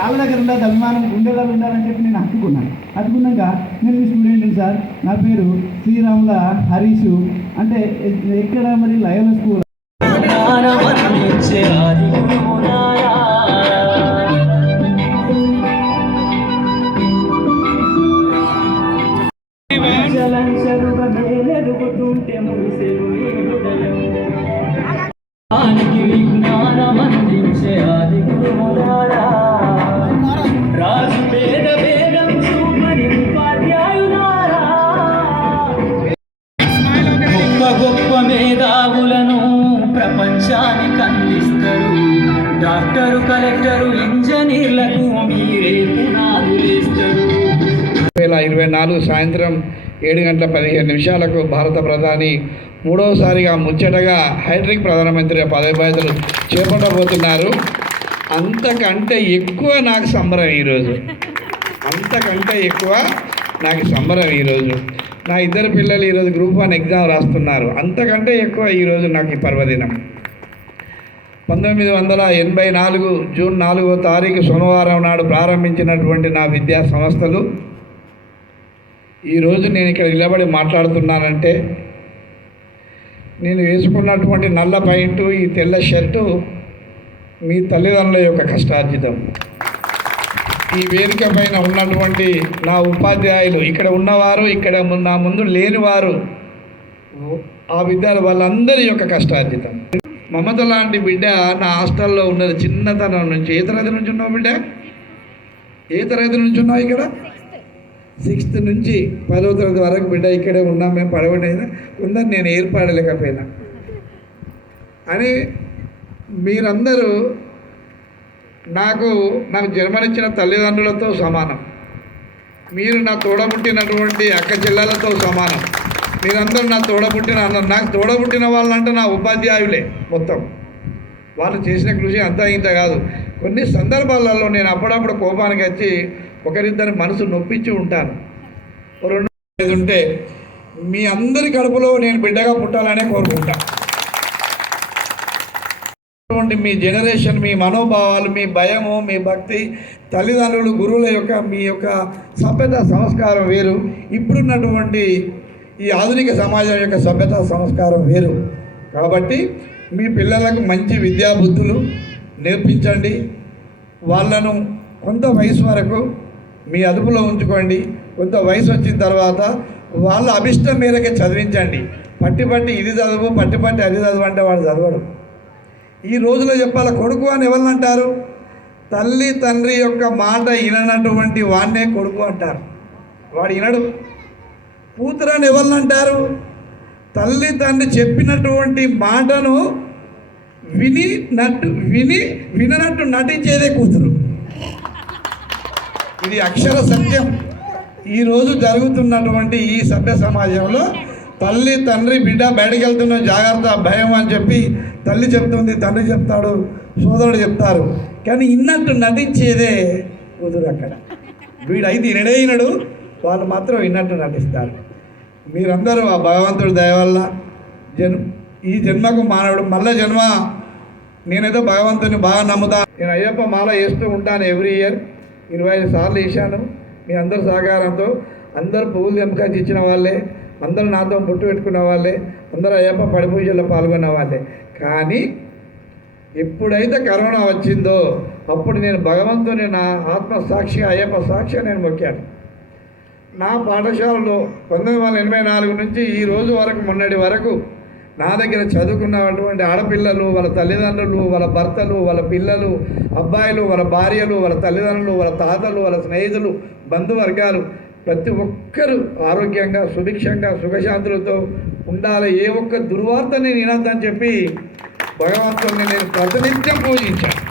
కాళ్ళ దగ్గర ఉండదు అభిమానం గుండెలో ఉండాలని చెప్పి నేను హత్తుకున్నాను హత్తుకున్నాక నేను మీ స్టూడెంట్ సార్? నా పేరు శ్రీరాముల హరీషు. అంటే ఎక్కడ మరి లయల స్కూల్? విజ్ఞానం అందించే ఆది గురువునారా. చలంచలుగా మేధావులను ప్రపంచానికి అందిస్తారు. డాక్టరు కలెక్టరు ఇంజనీర్లకు మీరే పునాదులేస్తారు వేల ఇరవై నాలుగు సాయంత్రం ఏడు గంటల పదిహేను నిమిషాలకు భారత ప్రధాని మూడవసారిగా ముచ్చటగా హైడ్రిక్ ప్రధానమంత్రి పదవి బాధ్యతలు చేపట్టబోతున్నారు. అంతకంటే ఎక్కువ నాకు సంబరం ఈరోజు. అంతకంటే ఎక్కువ నాకు సంబరం ఈరోజు. నా ఇద్దరు పిల్లలు ఈరోజు గ్రూప్ వన్ ఎగ్జామ్ రాస్తున్నారు. అంతకంటే ఎక్కువ ఈరోజు నాకు ఈ పర్వదినం. పంతొమ్మిది వందల ఎనభై నాలుగు జూన్ నాలుగో తారీఖు సోమవారం నాడు ప్రారంభించినటువంటి నా విద్యా సంస్థలు. ఈరోజు నేను ఇక్కడ నిలబడి మాట్లాడుతున్నానంటే నేను వేసుకున్నటువంటి నల్ల పైంటు ఈ తెల్ల షర్టు మీ తల్లిదండ్రుల యొక్క కష్టార్జితం. ఈ వేదిక పైన ఉన్నటువంటి నా ఉపాధ్యాయులు ఇక్కడ ఉన్నవారు ఇక్కడ ము- నా ముందు లేనివారు ఆ విద్యార్థి వాళ్ళందరి యొక్క కష్టార్జితం. మమత లాంటి బిడ్డ నా హాస్టల్లో ఉన్నది చిన్నతనం నుంచి. ఏ తరగతి నుంచి ఉన్నావు బిడ్డ? ఏ తరగతి నుంచి ఉన్నావు ఇక్కడ? సిక్స్త్ నుంచి పదో తరగతి వరకు బిడ్డ ఇక్కడే ఉన్నాం మేము పడవడైనా ఉందని నేను ఏర్పడలేకపోయినా. అని మీరందరూ నాకు నాకు జన్మనిచ్చిన తల్లిదండ్రులతో సమానం. మీరు నా తోడబుట్టినటువంటి అక్క చెల్లెలతో సమానం. మీరందరూ నా తోడబుట్టిన అన్న నాకు తోడబుట్టిన వాళ్ళంటే నా ఉపాధ్యాయులే మొత్తం. వాళ్ళు చేసిన కృషి అంతా ఇంత కాదు. కొన్ని సందర్భాలలో నేను అప్పుడప్పుడు కోపానికి వచ్చి ఒకరిద్దరి మనసు నొప్పించి ఉంటాను. రెండు ఉంటే మీ అందరి కడుపులో నేను బిడ్డగా పుట్టాలనే కోరుకుంటాను మీ జనరేషన్ మీ మనోభావాలు మీ భయము మీ భక్తి తల్లిదండ్రులు గురువుల యొక్క మీ యొక్క సభ్యత సంస్కారం వేరు. ఇప్పుడున్నటువంటి ఈ ఆధునిక సమాజం యొక్క సభ్యత సంస్కారం వేరు. కాబట్టి మీ పిల్లలకు మంచి విద్యా బుద్ధులు నేర్పించండి. వాళ్ళను కొంత వయసు వరకు మీ అదుపులో ఉంచుకోండి. కొంత వయసు వచ్చిన తర్వాత వాళ్ళ అభిష్టం మేరకే చదివించండి. పట్టి పట్టి ఇది చదువు పట్టి పట్టి అది చదువు అంటే వాడు చదవడం. ఈ రోజులో చెప్పాలి కొడుకు అని ఎవరిని అంటారు తల్లి తండ్రి యొక్క మాట విననటువంటి వాడినే కొడుకు అంటారు. వాడు వినడు. కూతురని ఎవరిని అంటారు తల్లి తండ్రి చెప్పినటువంటి మాటను విని నట్టు విని విననట్టు నటించేదే కూతురు. ఇది అక్షర సత్యం. ఈరోజు జరుగుతున్నటువంటి ఈ సభ్య సమాజంలో తల్లి తండ్రి బిడ్డ బయటకు వెళ్తున్న జాగ్రత్త భయం అని చెప్పి తల్లి చెప్తుంది. తండ్రి చెప్తాడు సోదరుడు చెప్తారు. కానీ ఇన్నట్టు నటించేదే కూతురు అక్కడ. వీడైతే ఇనడే ఇనడు వాళ్ళు మాత్రం విన్నట్టు నటిస్తారు. మీరందరూ ఆ భగవంతుడి దయ వల్ల జన్ ఈ జన్మకు మానవుడు మళ్ళా జన్మ నేనేదో భగవంతుని బాగా నమ్ముతా. నేను అయ్యప్ప మాల వేస్తూ ఉంటాను ఎవ్రీ ఇయర్. ఇరవై ఐదు సార్లు వేసాను మీ అందరి సహకారంతో. అందరు పువ్వులు ఎంపిక ఇచ్చిన వాళ్ళే. అందరూ నాతో ముట్టు పెట్టుకున్న వాళ్ళే అందరూ అయ్యప్ప పడి పూజల్లో పాల్గొన్న వాళ్ళే. కానీ ఎప్పుడైతే కరోనా వచ్చిందో అప్పుడు నేను భగవంతుని నా ఆత్మ సాక్షి అయ్యప్ప సాక్షి నేను మొక్కాను. నా పాఠశాలలో పంతొమ్మిది వందల ఎనభై నాలుగు నుంచి ఈ రోజు వరకు మొన్నటి వరకు నా దగ్గర చదువుకున్నటువంటి ఆడపిల్లలు వాళ్ళ తల్లిదండ్రులు వాళ్ళ భర్తలు వాళ్ళ పిల్లలు అబ్బాయిలు వాళ్ళ భార్యలు వాళ్ళ తల్లిదండ్రులు వాళ్ళ తాతలు వాళ్ళ స్నేహితులు బంధువర్గాలు ప్రతి ఒక్కరూ ఆరోగ్యంగా సుభిక్షంగా సుఖశాంతులతో ఉండాలి. ఏ ఒక్క దుర్వార్త నేను వినొద్దని చెప్పి భగవంతుని నేను ప్రతినిత్యం పూజించాను